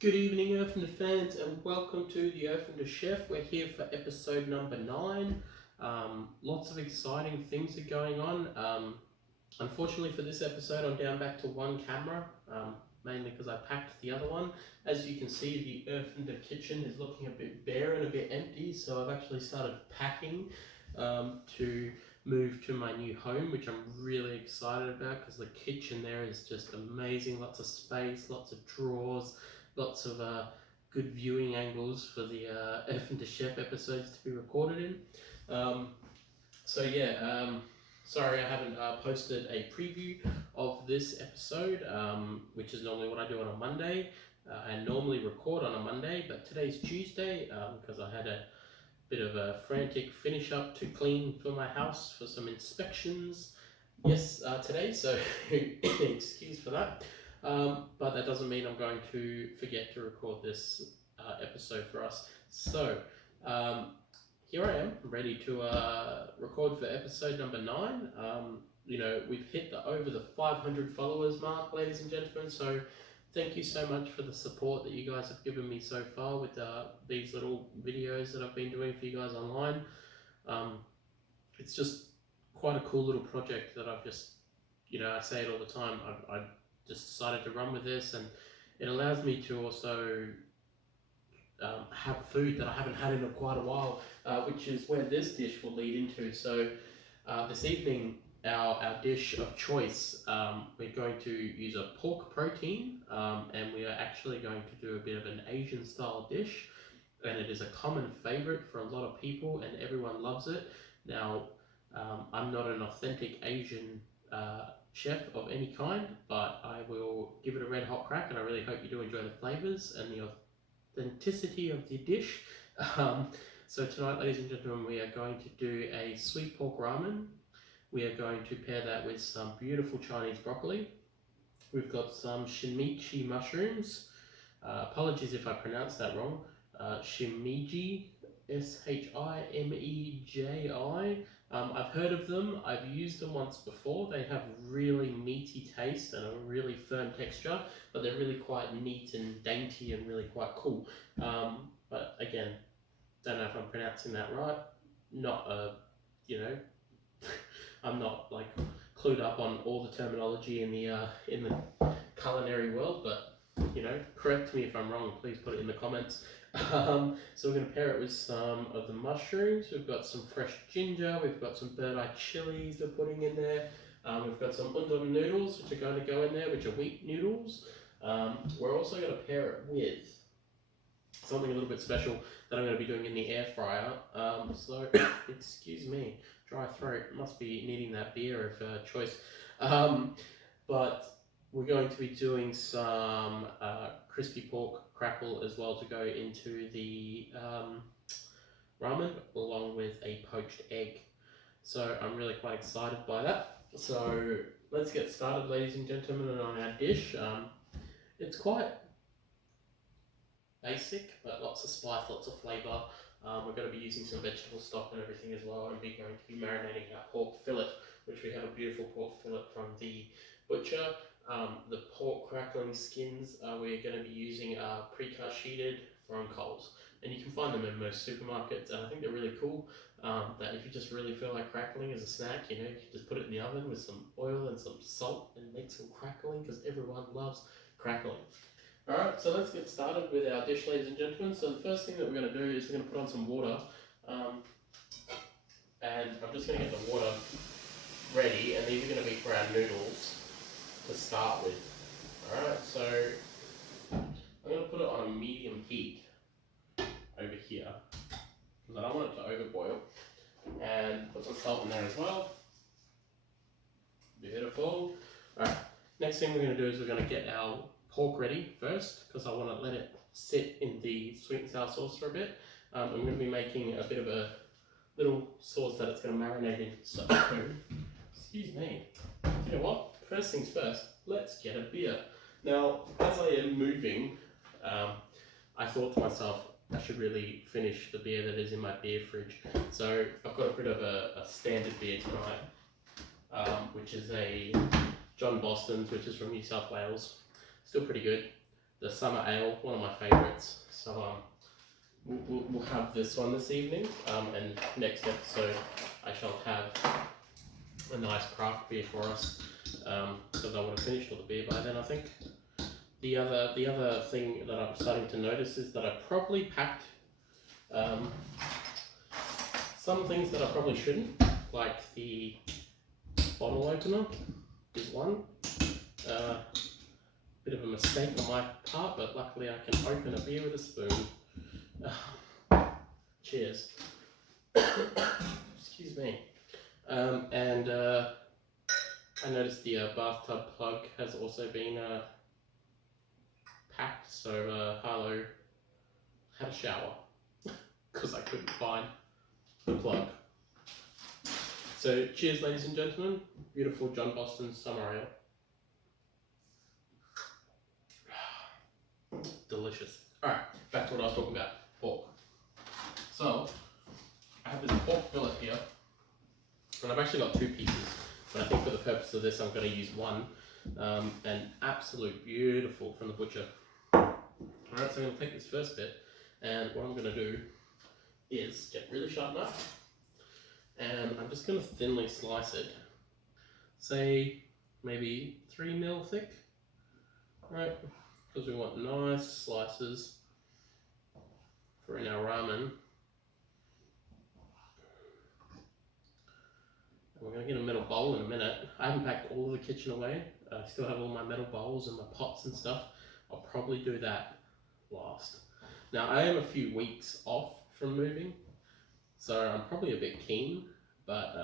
Good evening, Erfinder fans, and welcome to the Erfinder Chef. We're here for episode number 9. Lots of exciting things are going on. Unfortunately, for this episode, I'm down back to one camera, mainly because I packed the other one. As you can see, the Erfinder kitchen is looking a bit bare and a bit empty, so I've actually started packing to move to my new home, which I'm really excited about because the kitchen there is just amazing. Lots of space, lots of drawers, lots of good viewing angles for the Erfinder Chef episodes to be recorded in. Sorry I haven't posted a preview of this episode, which is normally what I do on a Monday. I normally record on a Monday, but today's Tuesday because I had a bit of a frantic finish up to clean for my house for some inspections today, so excuse for that. But that doesn't mean I'm going to forget to record this episode for us. So here I am, ready to record for episode number 9. We've hit over the 500 followers mark, ladies and gentlemen. So thank you so much for the support that you guys have given me so far with these little videos that I've been doing for you guys online. It's just quite a cool little project that I've just, I say it all the time. I just decided to run with this, and it allows me to also have food that I haven't had in quite a while, which is where this dish will lead into. So this evening, our dish of choice, we're going to use a pork protein, and we are actually going to do a bit of an Asian style dish, and it is a common favorite for a lot of people and everyone loves it. Now, I'm not an authentic Asian chef of any kind, but I will give it a red hot crack, and I really hope you do enjoy the flavors and the authenticity of the dish. So tonight, ladies and gentlemen, we are going to do a sweet pork ramen. We are going to pair that with some beautiful Chinese broccoli. We've got some shimichi mushrooms. Apologies if I pronounced that wrong. Shimiji, Shimeji. I've heard of them. I've used them once before. They have really meaty taste and a really firm texture, but they're really quite neat and dainty and really quite cool. But again, don't know if I'm pronouncing that right. Not I'm not like clued up on all the terminology in the culinary world, but correct me if I'm wrong. Please put it in the comments. So we're going to pair it with some of the mushrooms. We've got some fresh ginger. We've got some bird-eye chilies we're putting in there. We've got some udon noodles, which are going to go in there, which are wheat noodles. We're also going to pair it with something a little bit special that I'm going to be doing in the air fryer. Excuse me, dry throat. Must be needing that beer of choice. But we're going to be doing some crispy pork crackle as well to go into the ramen, along with a poached egg. So I'm really quite excited by that. So let's get started, ladies and gentlemen, on our dish. It's quite basic, but lots of spice, lots of flavour. We're going to be using some vegetable stock and everything as well, and we're going to be marinating our pork fillet, which we have a beautiful pork fillet from the butcher. The pork crackling skins we're going to be using pre-cut sheeted from Coles, and you can find them in most supermarkets, and I think they're really cool. That if you just really feel like crackling as a snack, you can just put it in the oven with some oil and some salt and make some crackling, because everyone loves crackling. Alright, so let's get started with our dish, ladies and gentlemen. So the first thing that we're going to do is we're going to put on some water, and I'm just going to get the water ready, and these are going to be for our noodles to start with. Alright, so I'm going to put it on a medium heat over here, because I don't want it to overboil, and put some salt in there as well. Beautiful. Alright, next thing we're going to do is we're going to get our pork ready first, because I want to let it sit in the sweet and sour sauce for a bit. I'm going to be making a bit of a little sauce that it's going to marinate in. So, excuse me. You know what? First things first, let's get a beer. Now, as I am moving, I thought to myself, I should really finish the beer that is in my beer fridge. So I've got a bit of a standard beer tonight, which is a John Boston's, which is from New South Wales. Still pretty good. the summer ale, one of my favourites. So we'll have this one this evening, and next episode I shall have a nice craft beer for us, because I would have finished all the beer by then, I think. The other thing that I'm starting to notice is that I probably packed some things that I probably shouldn't, like the bottle opener is one. Bit of a mistake on my part, but luckily I can open a beer with a spoon. Cheers. Excuse me. And I noticed the bathtub plug has also been packed, so Harlow had a shower because I couldn't find the plug. So cheers, ladies and gentlemen. Beautiful John Boston summer ale. Delicious. Alright, back to what I was talking about. Pork. So, I have this pork fillet here, and I've actually got two pieces, but I think for the purpose of this I'm going to use one. An absolute beautiful from the butcher. Alright, so I'm going to take this first bit, and what I'm going to do is get a really sharp knife, and I'm just going to thinly slice it, say maybe 3 mil thick, right? Because we want nice slices for in our ramen. And we're going to get a metal bowl in a minute. I haven't packed all of the kitchen away. I still have all my metal bowls and my pots and stuff. I'll probably do that last. Now I am a few weeks off from moving, so I'm probably a bit keen, but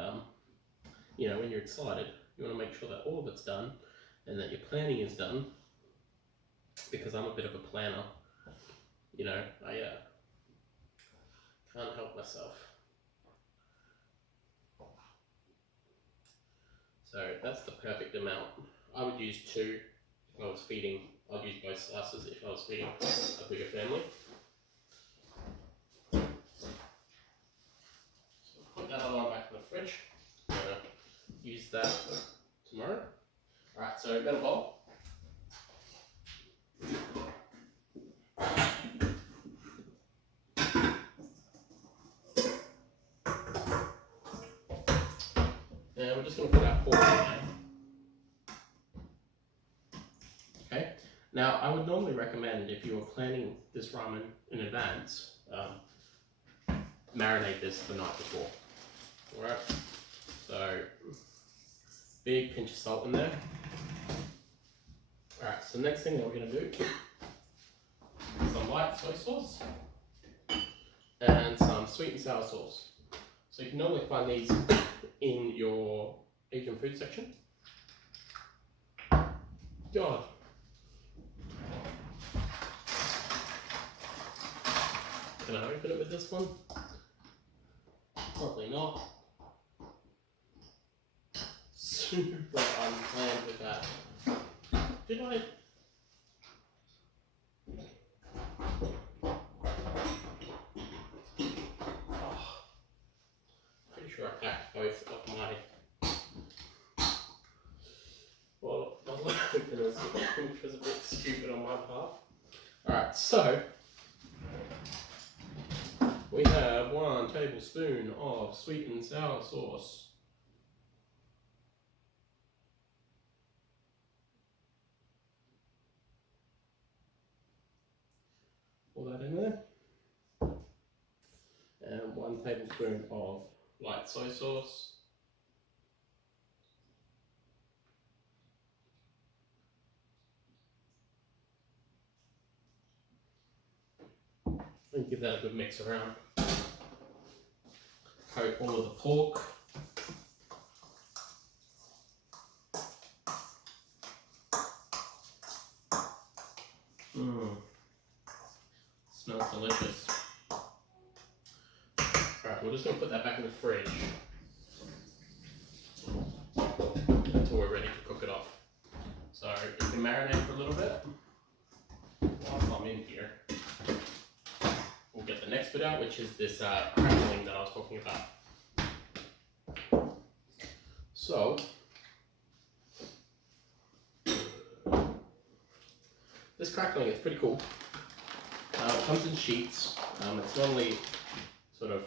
you know, when you're excited, you want to make sure that all of it's done and that your planning is done. Because I'm a bit of a planner, you know, I can't help myself. So that's the perfect amount. I would use 2 if I was feeding. I'd use both slices if I was feeding a bigger family. So put that other one back in the fridge. I'm gonna use that tomorrow. Alright, so metal bowl. And we're just going to put our pork in there. Okay. Now, I would normally recommend, if you were planning this ramen in advance, marinate this the night before. Alright. So, big pinch of salt in there. Alright, so the next thing that we're going to do, some light soy sauce and some sweet and sour sauce. So you can normally find these in your Asian food section. God. Can I open it with this one? Probably not. Super unplanned with that. Did I? Oh, pretty sure I packed both of my openers, which was a bit stupid on my part. Alright, so we have 1 tablespoon of sweet and sour sauce. Pour that in there. And 1 tablespoon of light soy sauce. And give that a good mix around. Coat all of the pork. Smells delicious. Alright, we're just going to put that back in the fridge until we're ready to cook it off. So you can marinate for a little bit. Whilst I'm in here, we'll get the next bit out, which is this crackling that I was talking about. So this crackling is pretty cool. It comes in sheets. It's normally sort of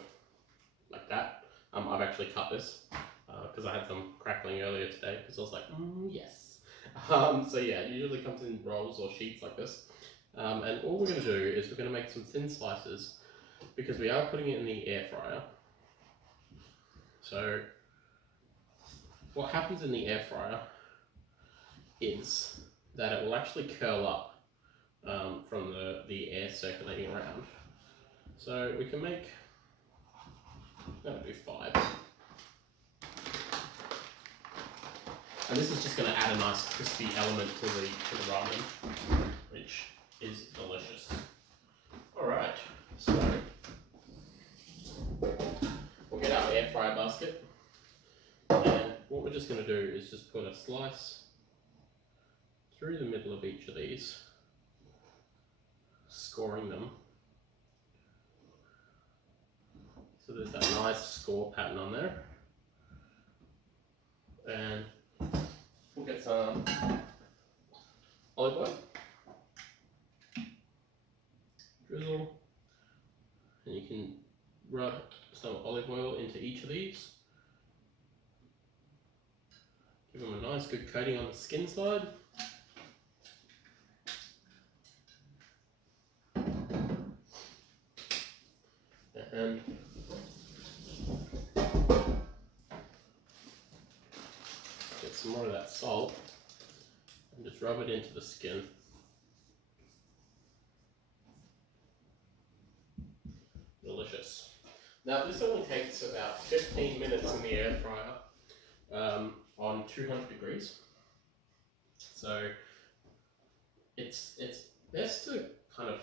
like that. I've actually cut this because I had some crackling earlier today because I was like, yes. So yeah, it usually comes in rolls or sheets like this. And all we're going to do is we're going to make some thin slices because we are putting it in the air fryer. So what happens in the air fryer is that it will actually curl up from the air circulating around. So we can make, I'm going to do 5. And this is just going to add a nice crispy element to the ramen, which is delicious. Alright, so we'll get our air fryer basket, and what we're just going to do is just put a slice through the middle of each of these, scoring them. So there's that nice score pattern on there. And we'll get some olive oil, drizzle, and you can rub some olive oil into each of these. Give them a nice good coating on the skin side. And get some more of that salt and just rub it into the skin. Delicious. Now this only takes about 15 minutes in the air fryer on 200 degrees. So it's best to kind of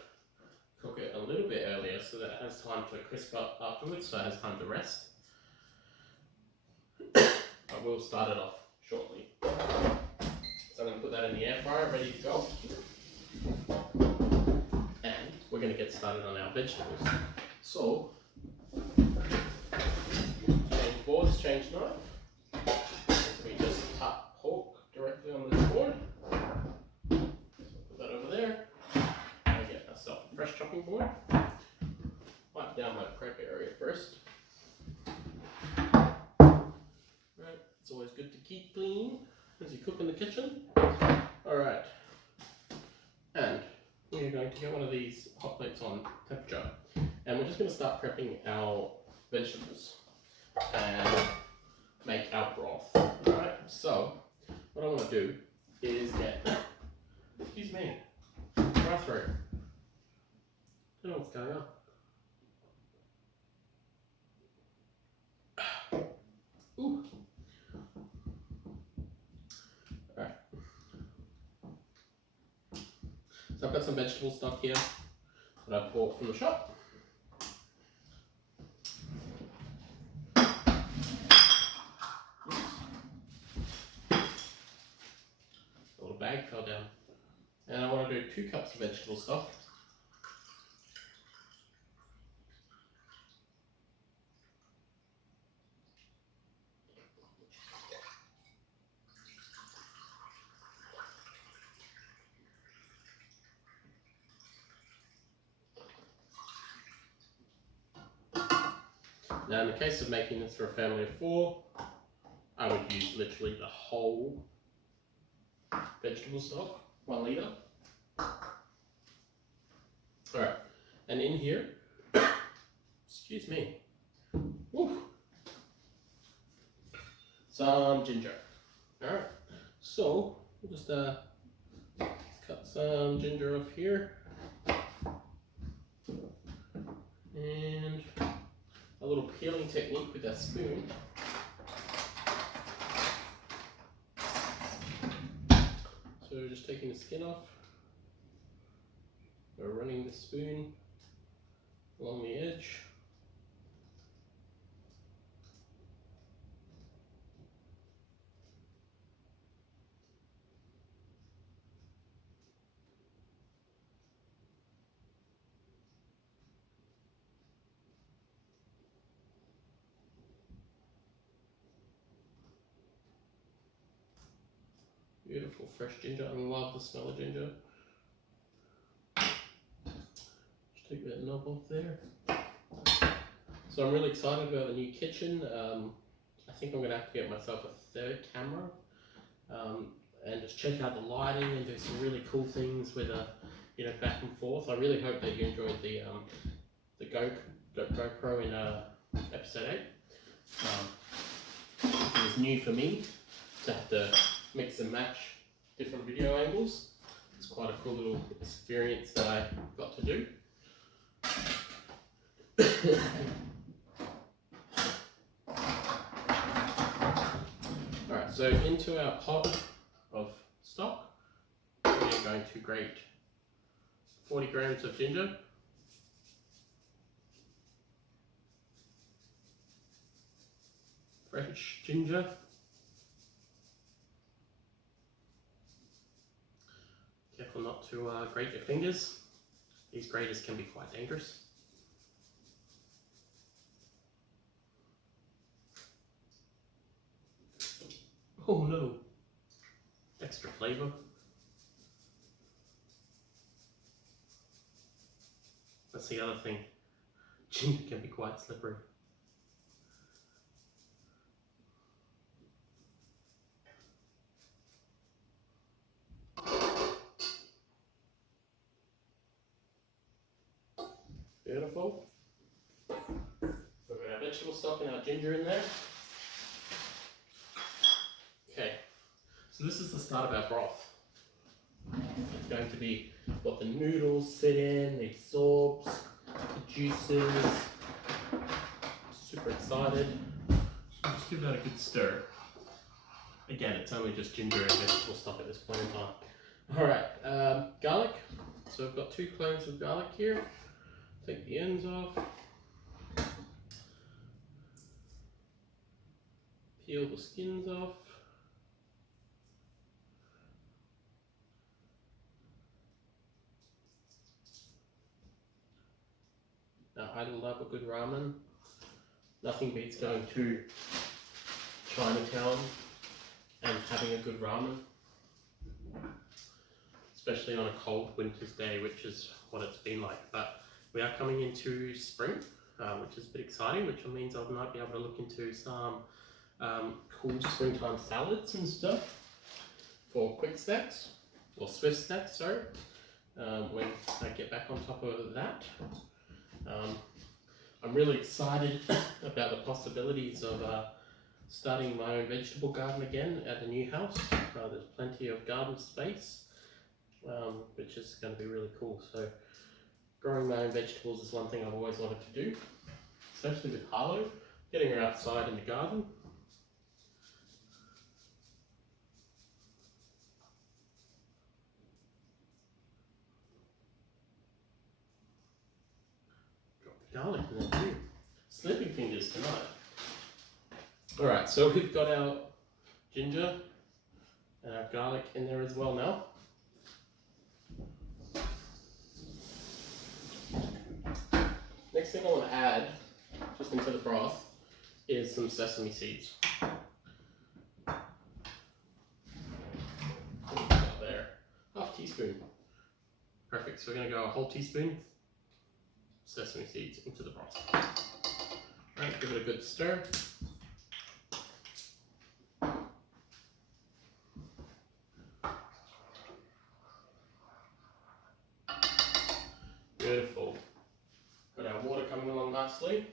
cook it a little bit earlier so that it has time to crisp up afterwards, so it has time to rest. I will start it off shortly. So I'm going to put that in the air fryer, ready to go. And we're going to get started on our vegetables. So, change boards, change knife. So we just cut pork directly on this board. So put that over there. I get myself a fresh chopping board. Wipe down my prep area first. Right, it's always good to keep clean as you cook in the kitchen. Alright, and we're going to get one of these hot plates on temperature, and we're just going to start prepping our vegetables and make our broth. Alright, so what I want to do is get, excuse me, dry throat. I don't know what's going on. Ooh. Alright. So I've got some vegetable stock here that I bought from the shop. A little bag fell down. And I want to do 2 cups of vegetable stock. Now in the case of making this for a family of 4, I would use literally the whole vegetable stock, 1 litre. Alright, and in here, excuse me, woo, some ginger. Alright, so we'll just cut some ginger off here. And a little peeling technique with a spoon. So just taking the skin off, we're running the spoon along the edge. Beautiful fresh ginger. I love the smell of ginger. the knob off there. So I'm really excited about the new kitchen. I think I'm going to have to get myself a third camera and just check out the lighting and do some really cool things with a, you know, back and forth. I really hope that you enjoyed the GoPro in episode 8. It was new for me to have to mix and match different video angles. It's quite a cool little experience that I got to do. Alright, so into our pot of stock, we're going to grate 40 grams of ginger, fresh ginger, careful not to grate your fingers. These graters can be quite dangerous. Oh no, extra flavour. That's the other thing, ginger can be quite slippery. Beautiful. We've got our vegetable stock and our ginger in there. Okay, so this is the start of our broth. It's going to be what the noodles sit in, the absorbs, the juices. Super excited. So just give that a good stir. Again, it's only just ginger and vegetable stock at this point in time. Alright, garlic. So I've got 2 cloves of garlic here. Take the ends off. Peel the skins off. Now, I love a good ramen. Nothing beats going to Chinatown and having a good ramen. Especially on a cold winter's day, which is what it's been like. But we are coming into spring, which is a bit exciting, which means I might be able to look into some cool springtime salads and stuff for quick snacks, or swift snacks, sorry, when I get back on top of that. I'm really excited about the possibilities of starting my own vegetable garden again at the new house. There's plenty of garden space, which is going to be really cool. So growing my own vegetables is one thing I've always wanted to do, especially with Harlow, getting her outside in the garden. Drop the garlic in there too. Slipping fingers tonight. Alright, so we've got our ginger and our garlic in there as well now. Next thing I want to add, just into the broth, is some sesame seeds. There, half teaspoon. Perfect, so we're going to go a whole teaspoon sesame seeds into the broth. Alright, give it a good stir. Beautiful. Got our water coming along nicely.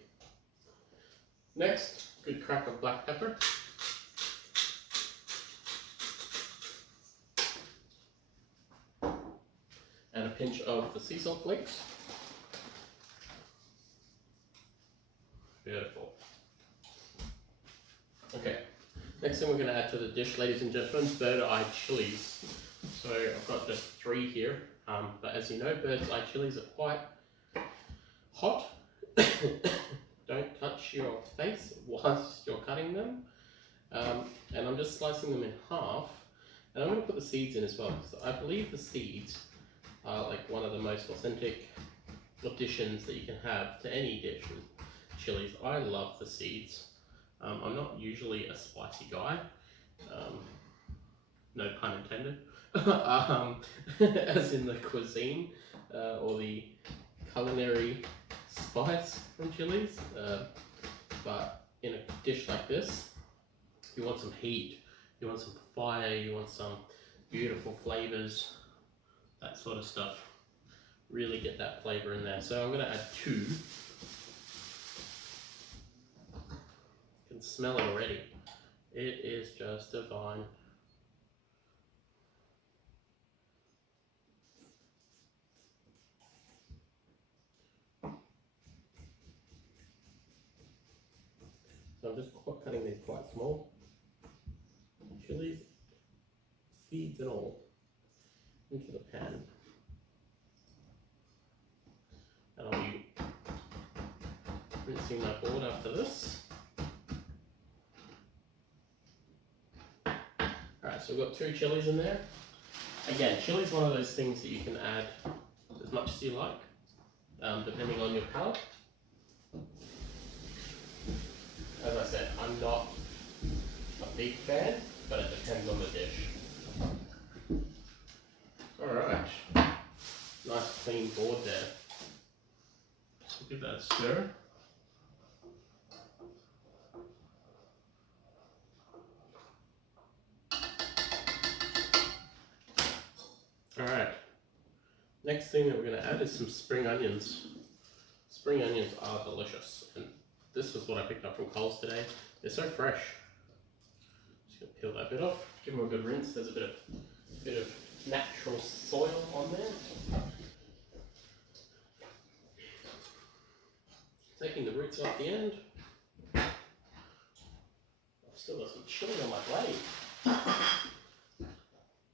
Next, good crack of black pepper. And a pinch of the sea salt flakes. Beautiful. Okay, next thing we're going to add to the dish, ladies and gentlemen, bird-eye chilies. So I've got just 3 here, but as you know, bird's eye chilies are quite hot. Don't touch your face whilst you're cutting them. And I'm just slicing them in half. And I'm going to put the seeds in as well, because I believe the seeds are like one of the most authentic additions that you can have to any dish with chilies. I love the seeds. I'm not usually a spicy guy, no pun intended, as in the cuisine or the culinary spice from chilies, but in a dish like this, you want some heat, you want some fire, you want some beautiful flavours, that sort of stuff. Really get that flavour in there. So I'm going to add 2. You can smell it already. It is just divine. So I'm just cutting these quite small. Chilies, seeds and all, into the pan. And I'll be rinsing my board after this. Alright, so we've got 2 chilies in there. Again, chili is one of those things that you can add as much as you like, depending on your palate. As I said, I'm not a big fan, but it depends on the dish. Alright, nice clean board there. So give that a stir. Alright, next thing that we're going to add is some spring onions. Spring onions are delicious, and this was what I picked up from Coles today. They're so fresh. Just going to peel that bit off, give them a good rinse. There's a bit of natural soil on there. Taking the roots off the end. I've still got some chili on my blade.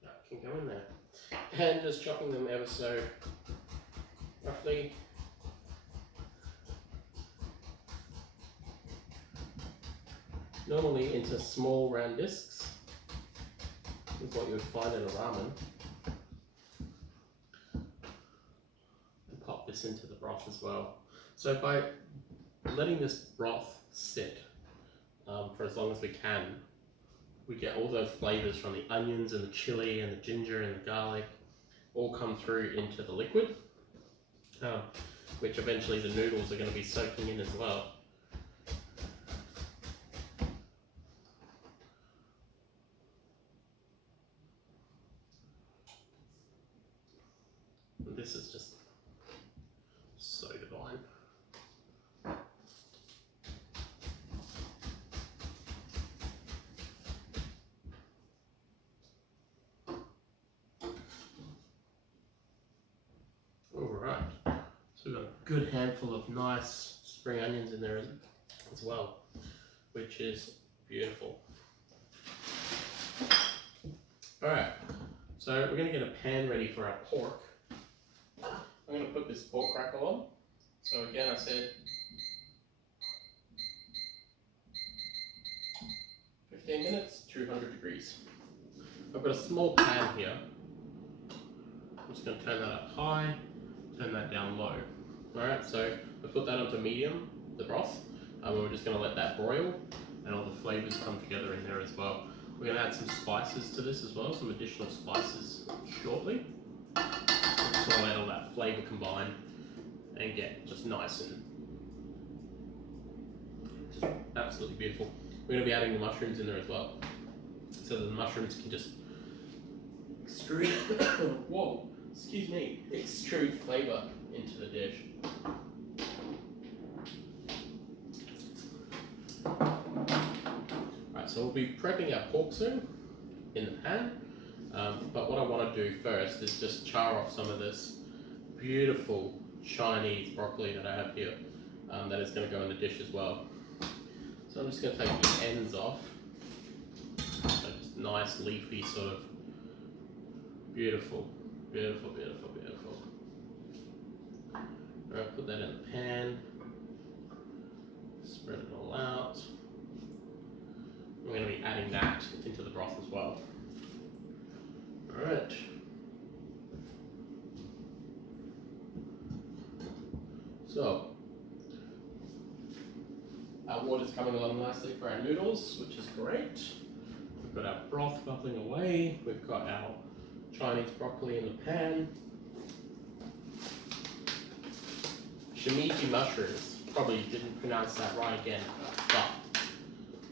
That can go in there. And just chopping them ever so roughly. Normally into small round discs is what you would find in a ramen. And pop this into the broth as well. So by letting this broth sit for as long as we can, we get all those flavours from the onions and the chili and the ginger and the garlic all come through into the liquid, which eventually the noodles are going to be soaking in as well. And this is just so divine. Alright, so we've got a good handful of nice spring onions in there as well, which is beautiful. Alright, so we're going to get a pan ready for our pork. I'm going to put this pork crackle on. So again, I said 15 minutes, 200 degrees. I've got a small pan here. I'm just going to turn that up high, turn that down low. Alright, so I put that onto medium, the broth, and we're just going to let that broil and all the flavours come together in there as well. We're going to add some spices to this as well, some additional spices shortly. Just want to let all that flavour combine and get just nice and just absolutely beautiful. We're going to be adding the mushrooms in there as well, so that the mushrooms can just extrude, whoa, excuse me, extrude flavour into the dish. Right, so we'll be prepping our pork soon in the pan, but what I want to do first is just char off some of this beautiful Chinese broccoli that I have here, that is going to go in the dish as well. So I'm just going to take the ends off, so just nice leafy sort of beautiful, beautiful, beautiful, beautiful. Alright, put that in the pan, spread it all out. We're going to be adding that into the broth as well. Alright. So, our water's coming along nicely for our noodles, which is great. We've got our broth bubbling away. We've got our Chinese broccoli in the pan. shimiji mushrooms. Probably didn't pronounce that right again, but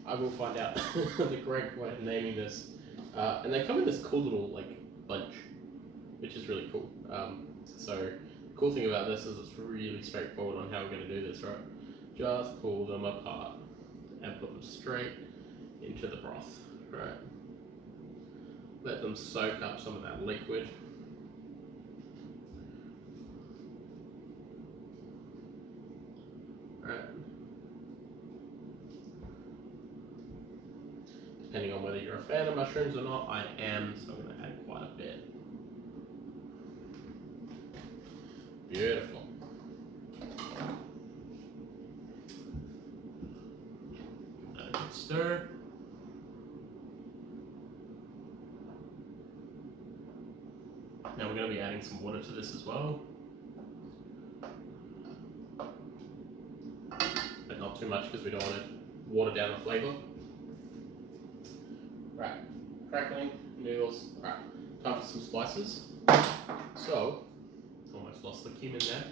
I will find out the correct way of naming this. And they come in this cool little like bunch, which is really cool. So the cool thing about this is it's really straightforward on how we're going to do this, right? Just pull them apart and put them straight into the broth, right? Let them soak up some of that liquid. Right. Depending on whether you're a fan of mushrooms or not, I am, so I'm going to add quite a bit. Beautiful. Stir. Now we're going to be adding some water to this as well, but not too much because we don't want to water down the flavour. Right, crackling noodles. Right, time for some spices. So, almost lost the cumin there.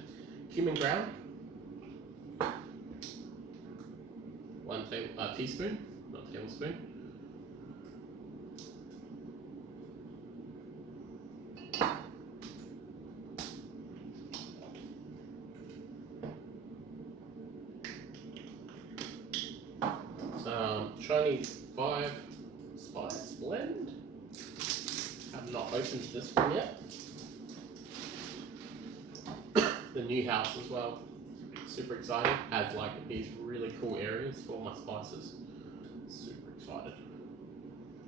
Cumin ground. 1 teaspoon, not tablespoon. Some Chinese 5 spice blend. Have not opened this one yet. The new house as well. Super excited. Has like these really cool areas for all my spices. Super excited.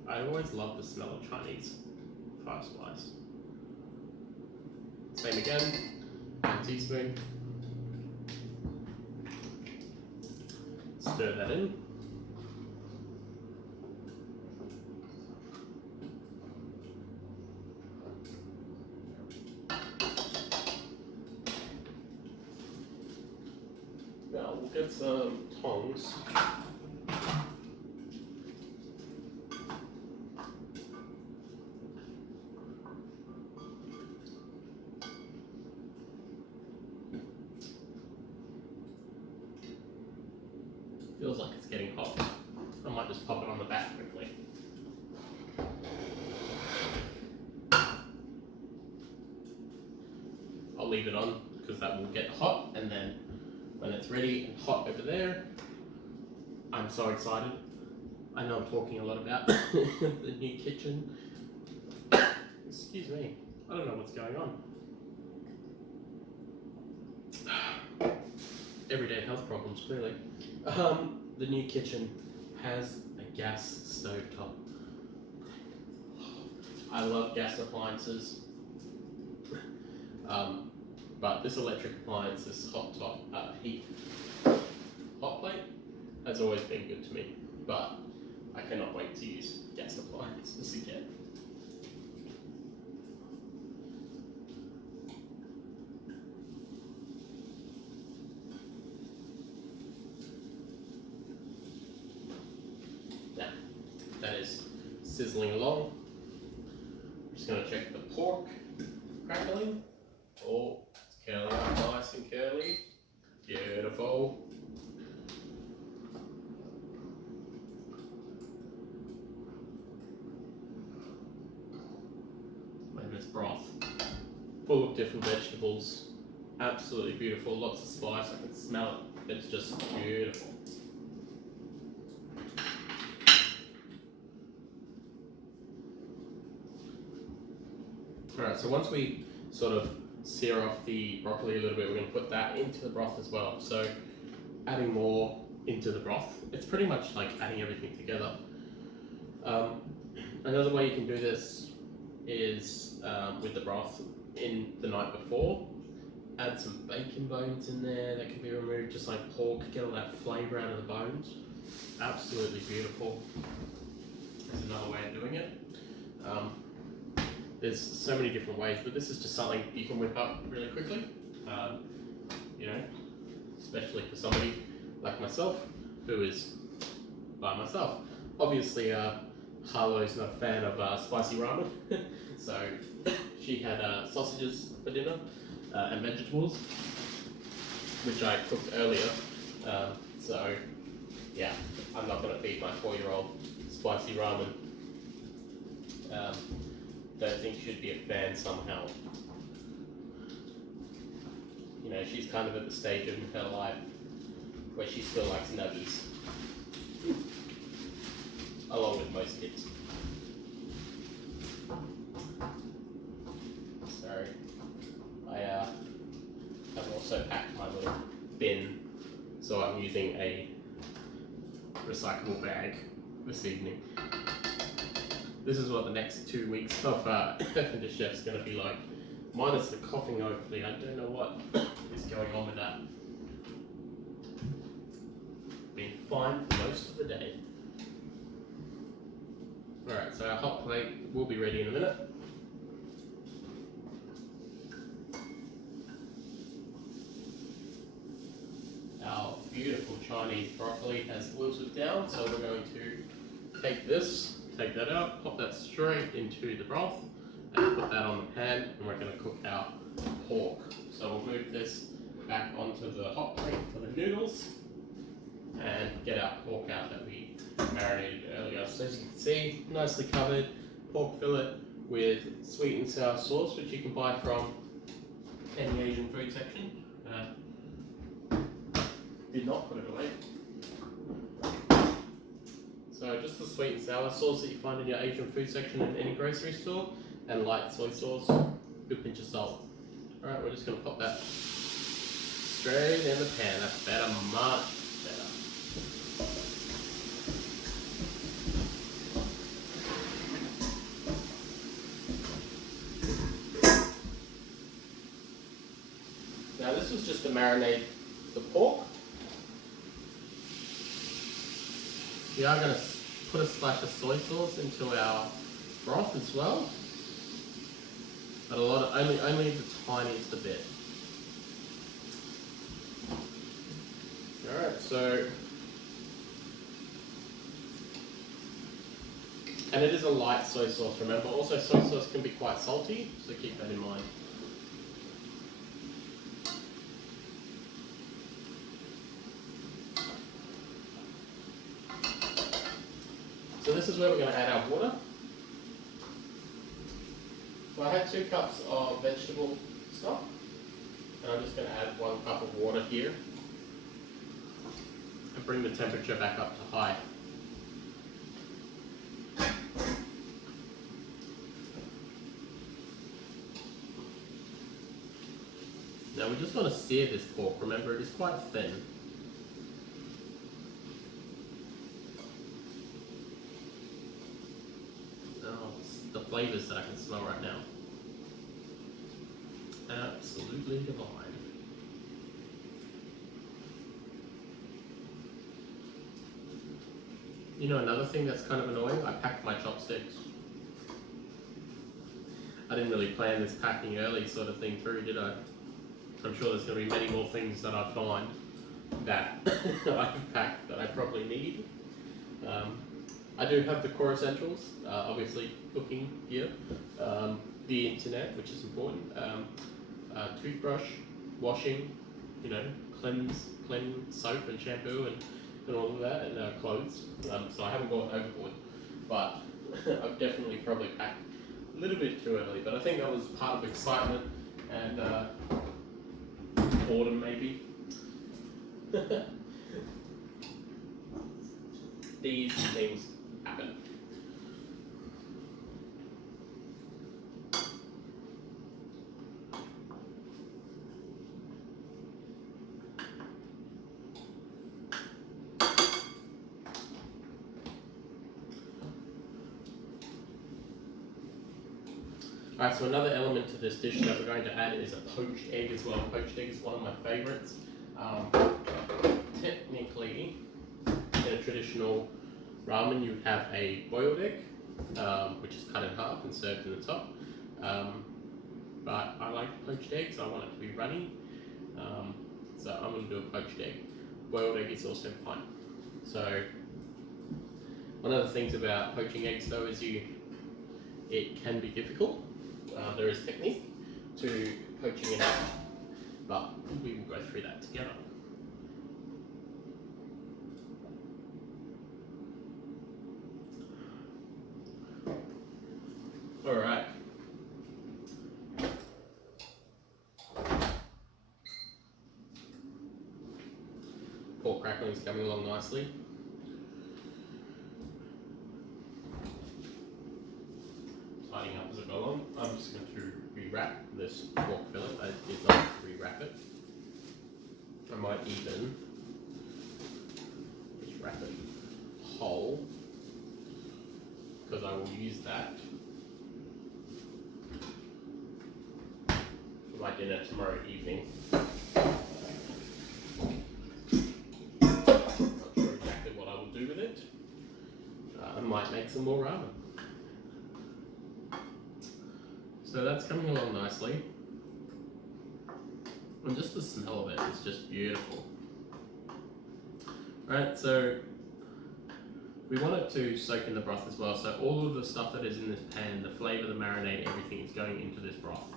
I always love the smell of Chinese 5 spice. Same again. 1 teaspoon. Stir that in. Now we'll get some tongs. Feels like it's getting hot. I might just pop it on the back quickly. I'll leave it on because that will get hot, and then when it's ready and hot over there, I'm so excited. I know I'm talking a lot about the new kitchen. Excuse me, I don't know what's going on. Everyday health problems, clearly. The new kitchen has a gas stove top. I love gas appliances, but this electric appliance, this hot plate, has always been good to me. But I cannot wait to use gas appliances again. That is sizzling along. I'm just going to check the pork crackling. Oh, it's curling up nice and curly. Beautiful. And this broth, full of different vegetables. Absolutely beautiful. Lots of spice. I can smell it. It's just beautiful. Alright, so once we sort of sear off the broccoli a little bit, we're going to put that into the broth as well. So adding more into the broth, it's pretty much like adding everything together. Another way you can do this is with the broth in the night before. Add some bacon bones in there that can be removed, just like pork, get all that flavour out of the bones. Absolutely beautiful. That's another way of doing it. There's so many different ways, but this is just something you can whip up really quickly. You know, especially for somebody like myself who is by myself. Obviously, Harlow's not a fan of spicy ramen, so she had sausages for dinner and vegetables. which I cooked earlier. So yeah, I'm not going to feed my 4-year-old spicy ramen. Don't think she'd be a fan somehow. You know, she's kind of at the stage of her life where she still likes nuggies, along with most kids. So I have also packed my little bin, so I'm using a recyclable bag this evening. This is what the next 2 weeks of Erfinder Chef's going to be like, minus the coughing hopefully. I don't know what is going on with that. Been fine for most of the day. Alright, so our hot plate will be ready in a minute. Our beautiful Chinese broccoli has wilted down, so we're going to take this, take that out, pop that straight into the broth, and put that on the pan, and we're going to cook our pork. So we'll move this back onto the hot plate for the noodles, and get our pork out that we marinated earlier. So as you can see, nicely covered pork fillet with sweet and sour sauce, which you can buy from any Asian food section. Did not put it away. So just the sweet and sour sauce that you find in your Asian food section in any grocery store, and light soy sauce, good pinch of salt. Alright, we're just going to pop that straight in the pan. That's better, much better. Now this was just to marinate the pork. We are going to put a splash of soy sauce into our broth as well, but only the tiniest a bit. Alright, so, and it is a light soy sauce, remember. Also soy sauce can be quite salty, so keep that in mind. So this is where we're going to add our water. So I had 2 cups of vegetable stock, and I'm just going to add 1 cup of water here, and bring the temperature back up to high. Now we just want to sear this pork, remember it is quite thin. The flavours that I can smell right now. Absolutely divine. You know, another thing that's kind of annoying, I packed my chopsticks. I didn't really plan this packing early sort of thing through, did I? I'm sure there's going to be many more things that I find that I've packed that I probably need. I do have the core essentials, obviously cooking gear, the internet, which is important, toothbrush, washing, you know, cleanse soap and shampoo and all of that, and clothes. So I haven't gone overboard, but I've definitely probably packed a little bit too early, but I think that was part of excitement and boredom maybe. These things happen. Alright, so another element to this dish that we're going to add is a poached egg as well. Poached egg is one of my favourites. Technically, in a traditional ramen, you would have a boiled egg, which is cut in half and served in the top. But I like poached eggs, so I want it to be runny. So I'm going to do a poached egg. Boiled egg is also fine. So one of the things about poaching eggs though is it can be difficult. There is technique to poaching an egg. but we will go through that together. Alright. Pork crackling is coming along nicely. Tidying up as I go along. I'm just going to rewrap this pork fillet. I did not rewrap it. I might even just wrap it whole, because I will use that for my dinner tomorrow evening. Not sure exactly what I will do with it. I might make some more ramen. So that's coming along nicely. And just the smell of it is just beautiful. Right, so we want it to soak in the broth as well. So all of the stuff that is in this pan, the flavour, the marinade, everything is going into this broth.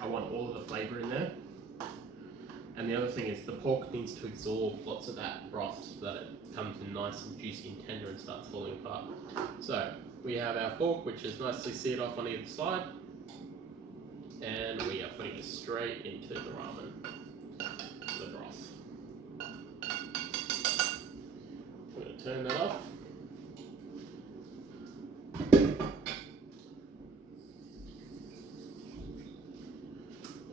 I want all of the flavour in there. And the other thing is the pork needs to absorb lots of that broth so that it comes in nice and juicy and tender and starts falling apart. So we have our pork, which is nicely seared off on either side. And we are putting it straight into the ramen, the broth. I'm going to turn that off.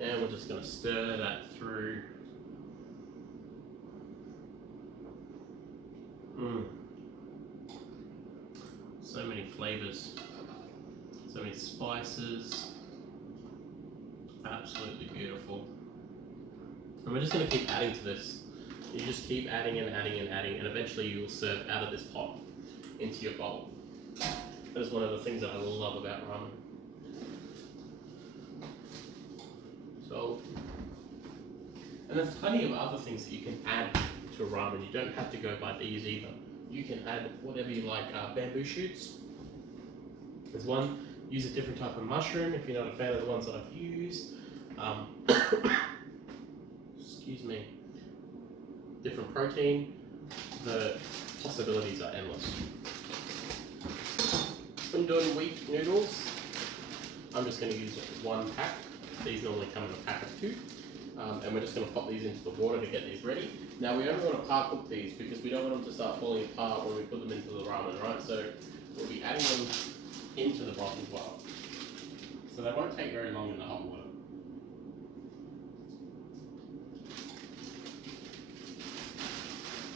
And we're just going to stir that through. So many flavours, so many spices. Absolutely beautiful. And we're just going to keep adding to this. You just keep adding and adding and adding, and eventually you will serve out of this pot into your bowl. That is one of the things that I love about ramen. So, and there's plenty of other things that you can add to ramen. You don't have to go by these either. You can add whatever you like. Bamboo shoots. There's one. Use a different type of mushroom if you're not a fan of the ones that I've used. Excuse me. Different protein. The possibilities are endless. When doing wheat noodles, I'm just going to use one pack. These normally come in a pack of 2. And we're just going to pop these into the water to get these ready. Now we only want to par cook these because we don't want them to start falling apart when we put them into the ramen, right? So we'll be adding them into the broth as well. So they won't take very long in the hot water.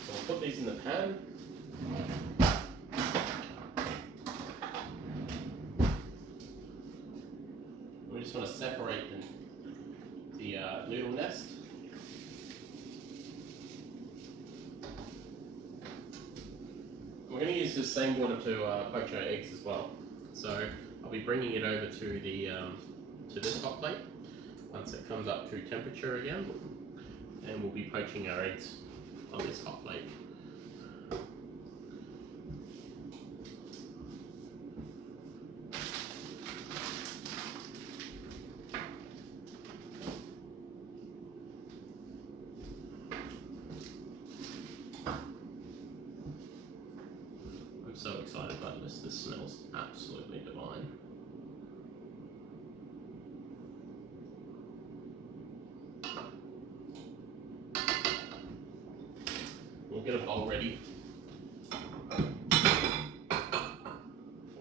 So we'll put these in the pan. We just want to separate the noodle nest. We're going to use this same water to poach our eggs as well. So I'll be bringing it over to the to this hot plate once it comes up to temperature again, and we'll be poaching our eggs on this hot plate. I'm so excited about this. This smells absolutely divine. We'll get a bowl ready for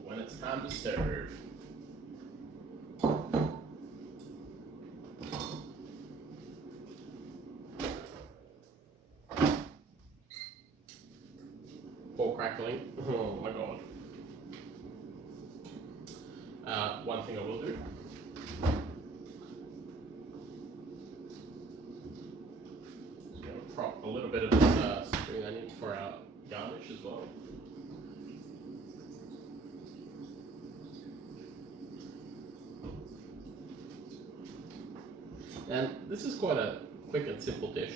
when it's time to serve. Pork crackling. Oh my god. One thing I will do. Just going to prop a little bit of this spring onion for our garnish as well. And this is quite a quick and simple dish.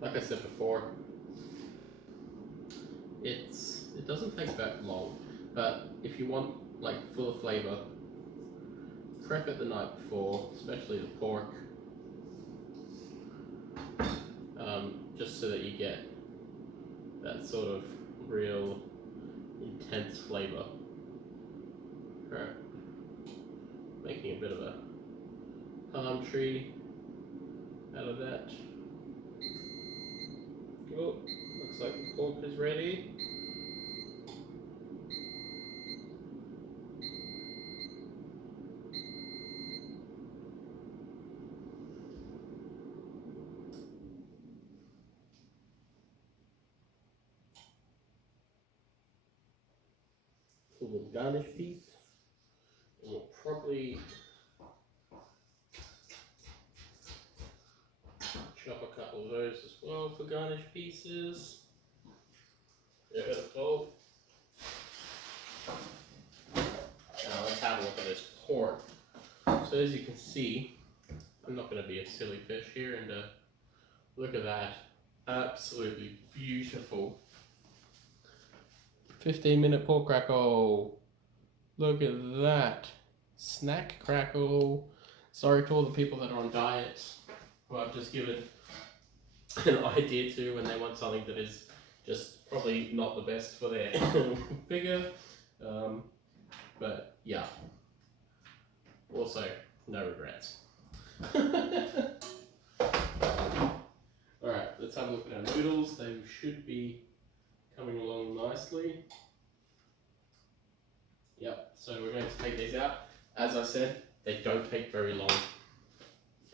Like I said before, it doesn't take that long, but if you want like full of flavour, prep it the night before, especially the pork. just so that you get that sort of real intense flavour. Alright, making a bit of a palm tree out of that. Cool, looks like the pork is ready. A little garnish piece, and we'll probably chop a couple of those as well for garnish pieces. Beautiful. Now let's have a look at this pork. So as you can see, I'm not going to be a silly fish here, and look at that, absolutely beautiful 15-minute pork crackle. Look at that, snack crackle. Sorry to all the people that are on diets, who I've just given an idea to when they want something that is just probably not the best for their figure. But yeah, also no regrets. Alright, let's have a look at our noodles. They should be coming along nicely. Yep, so we're going to take these out. As I said, they don't take very long.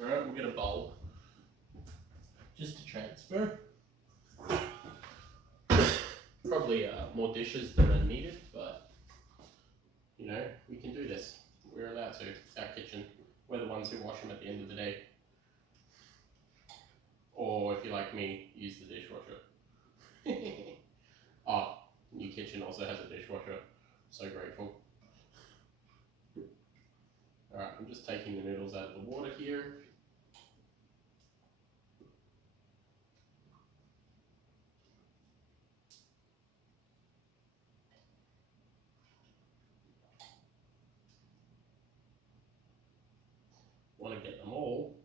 Alright, we'll get a bowl just to transfer. Probably more dishes than are needed, but you know, we can do this. We're allowed to. It's our kitchen. We're the ones who wash them at the end of the day. Or if you're like me, use the dishwasher. Oh, new kitchen also has a dishwasher. So grateful. Alright, I'm just taking the noodles out of the water here. Want to get them all.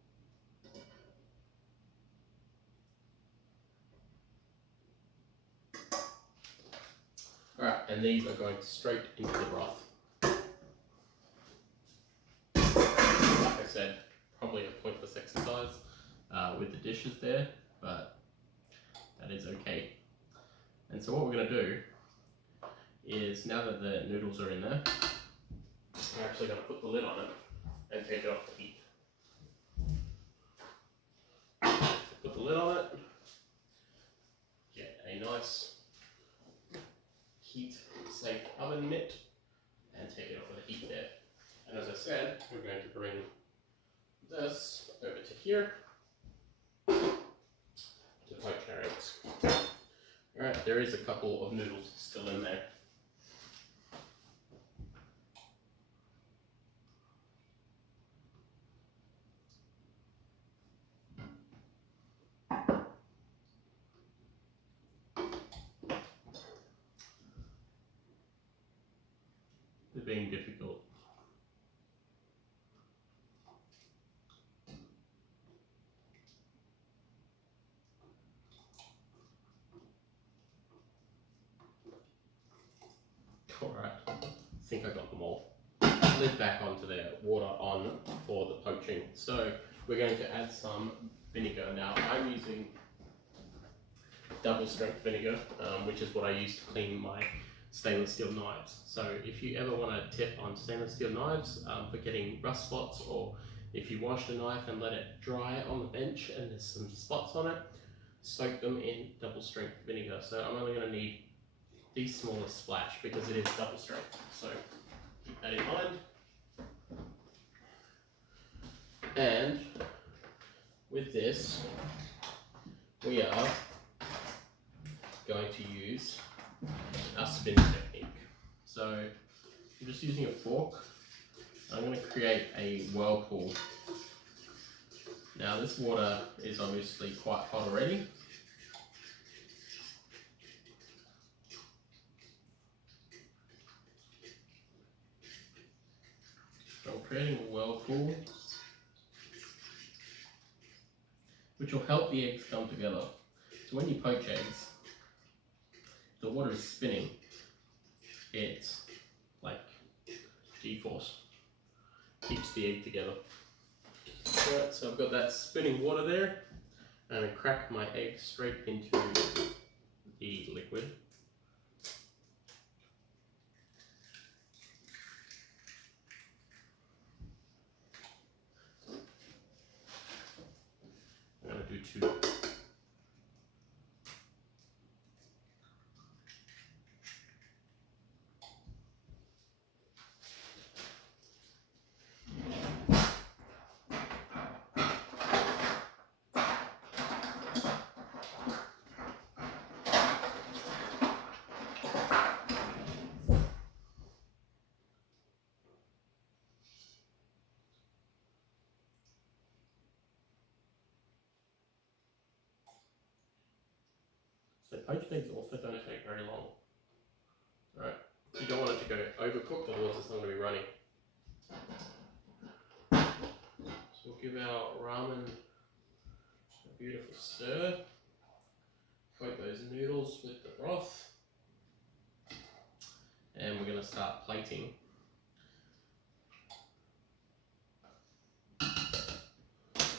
Alright, and these are going straight into the broth. Like I said, probably a pointless exercise with the dishes there, but that is okay. And so what we're going to do is, now that the noodles are in there, we're actually going to put the lid on it and take it off the heat. So put the lid on it, get a nice heat safe oven mitt, and take it off of the heat there. And as I said, we're going to bring this over to here to poach our eggs. Alright, there is a couple of noodles still in there. They're being difficult. Alright, I think I got them all. Lid back onto the water on for the poaching. So we're going to add some vinegar. Now I'm using double strength vinegar, which is what I use to clean my stainless steel knives. So if you ever want to tip on stainless steel knives for getting rust spots, or if you washed a knife and let it dry on the bench and there's some spots on it, soak them in double strength vinegar. So I'm only going to need the smallest splash because it is double strength. So keep that in mind. And with this, we are going to use our spin technique. So I'm just using a fork. I'm going to create a whirlpool. Now this water is obviously quite hot already. So I'm creating a whirlpool. which will help the eggs come together. So when you poach eggs, the water is spinning. It's like G-force, keeps the egg together. Right, so I've got that spinning water there, and I crack my egg straight into the liquid. I'm going to do 2. So poached eggs also don't take very long. Right, you don't want it to go overcooked, otherwise it's not going to be runny. So we'll give our ramen a beautiful stir. Coat those noodles with the broth. And we're going to start plating.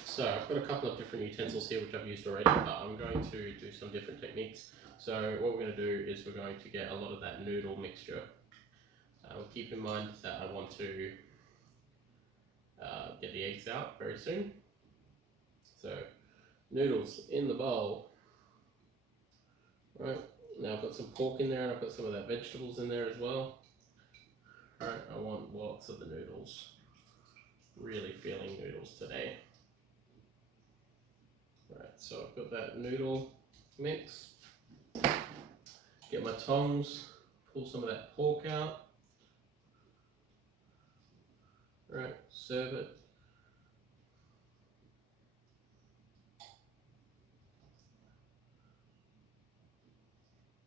So I've got a couple of different utensils here which I've used already, but I'm going to do some different techniques. So what we're going to do is we're going to get a lot of that noodle mixture. Keep in mind that I want to get the eggs out very soon. So noodles in the bowl. Right, now I've got some pork in there and I've got some of that vegetables in there as well. Alright, I want lots of the noodles. Really feeling noodles today. Right, so I've got that noodle mix. Get my tongs, pull some of that pork out. Right, serve it.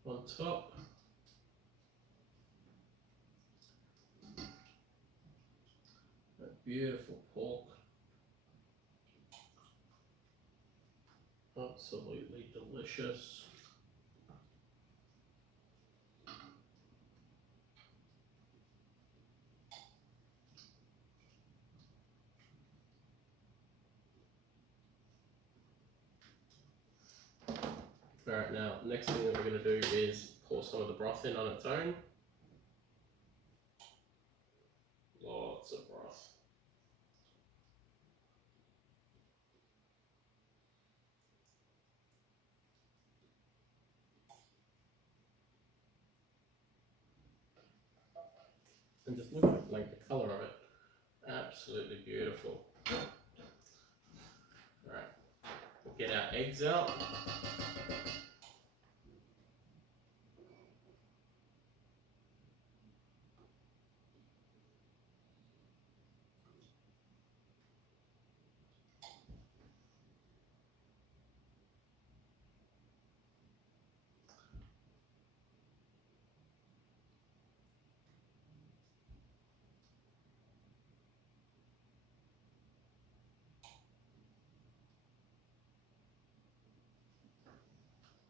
On top. That beautiful pork. Absolutely delicious. Alright, now next thing that we're going to do is pour some of the broth in on its own. Lots of broth. And just look at like the colour of it. Absolutely beautiful. Alright, we'll get our eggs out.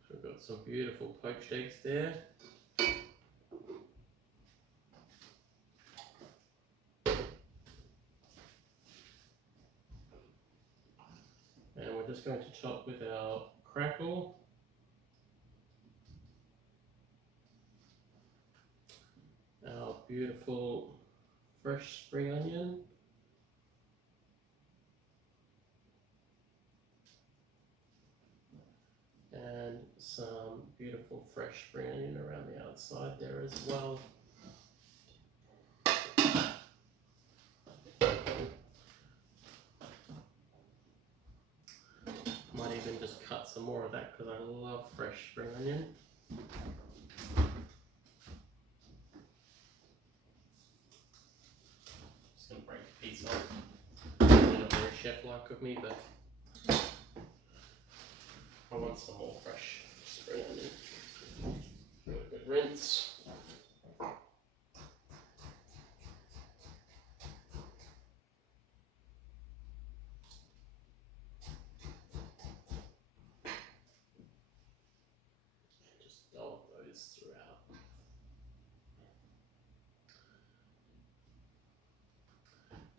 So we've got some beautiful poached eggs there. And we're just going to top with our crackle. Our beautiful fresh spring onion. And some beautiful fresh spring onion around the outside there as well. Might even just cut some more of that because I love fresh spring onion. Just going to break a piece off. It's not very chef-like of me, but I want some more fresh spring onion. Give it a good rinse.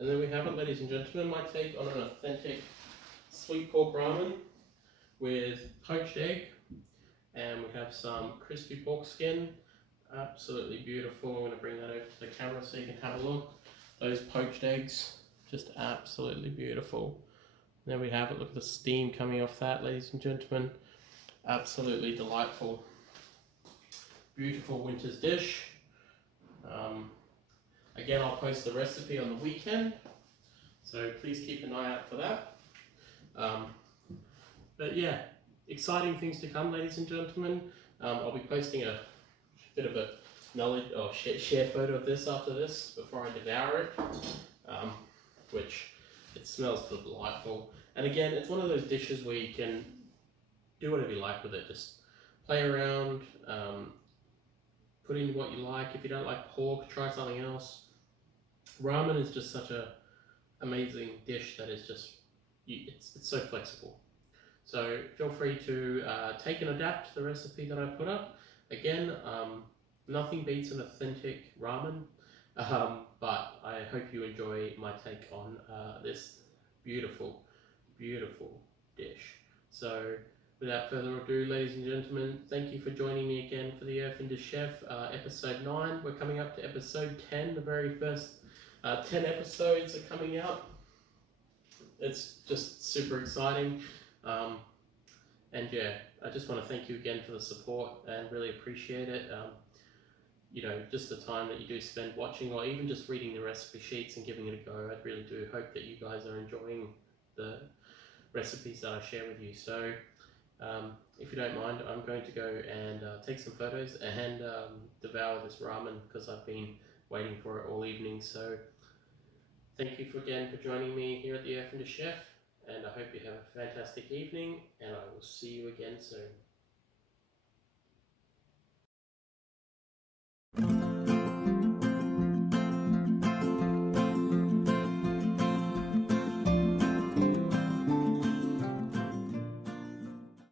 And then we have it, ladies and gentlemen, my take on an authentic sweet pork ramen with poached egg, and we have some crispy pork skin. Absolutely beautiful. I'm going to bring that over to the camera so you can have a look. Those poached eggs, just absolutely beautiful. There we have it. Look at the steam coming off that, ladies and gentlemen. Absolutely delightful. Beautiful winter's dish. Again, I'll post the recipe on the weekend, so please keep an eye out for that. But yeah, exciting things to come, ladies and gentlemen. I'll be posting a bit of a knowledge or share photo of this after this before I devour it, which it smells delightful. And again, it's one of those dishes where you can do whatever you like with it. Just play around, put in what you like. If you don't like pork, try something else. Ramen is just such a amazing dish that is just, it's so flexible. So feel free to take and adapt the recipe that I put up. Again, nothing beats an authentic ramen, but I hope you enjoy my take on this beautiful, beautiful dish. So without further ado, ladies and gentlemen, thank you for joining me again for the Erfinder Chef, episode 9. We're coming up to episode 10, the very first 10 episodes are coming out. It's just super exciting. And yeah, I just want to thank you again for the support and really appreciate it. You know, just the time that you do spend watching or even just reading the recipe sheets and giving it a go. I really do hope that you guys are enjoying the recipes that I share with you. So if you don't mind, I'm going to go and take some photos and devour this ramen because I've been waiting for it all evening. So thank you again for joining me here at the Erfinder Chef, and I hope you have a fantastic evening, and I will see you again soon.